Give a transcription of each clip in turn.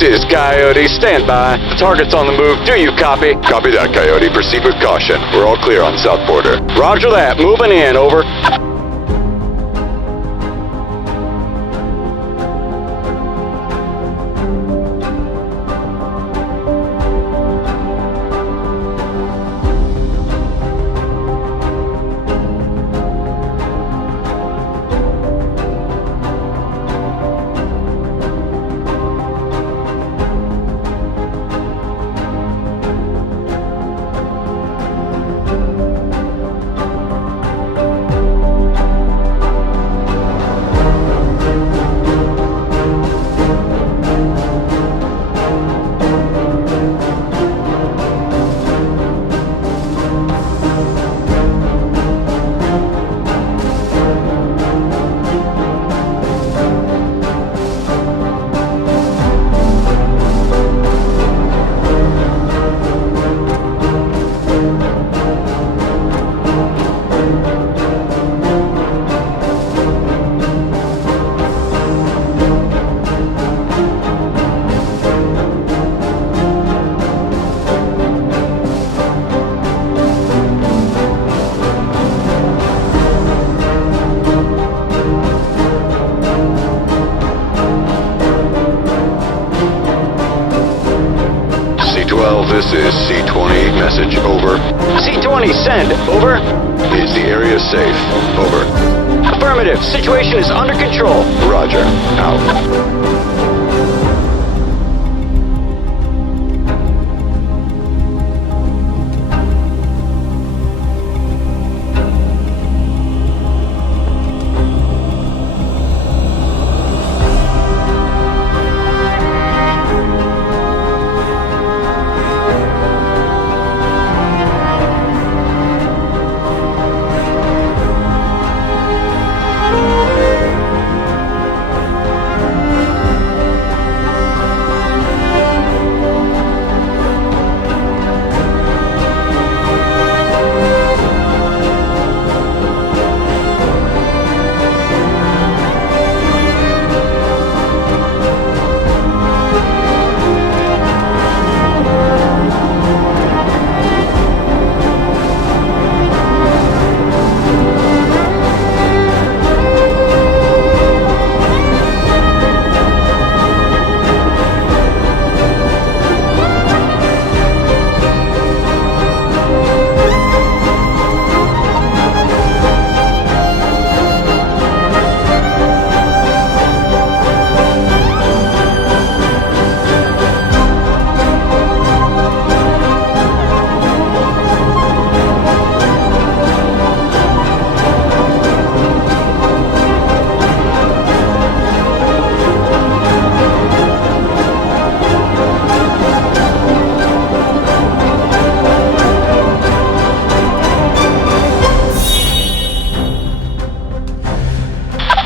This is Coyote. Stand by. The target's on the move. Do you copy? Copy that, Coyote. Proceed with caution. We're all clear on south border. Roger that. Moving in. Over. This is C20. Message, over. C20, send. Over. Is the area safe? Over. Affirmative. Situation is under control. Roger. Out.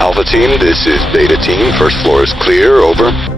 Alpha team, this is Beta team. First floor is clear. Over.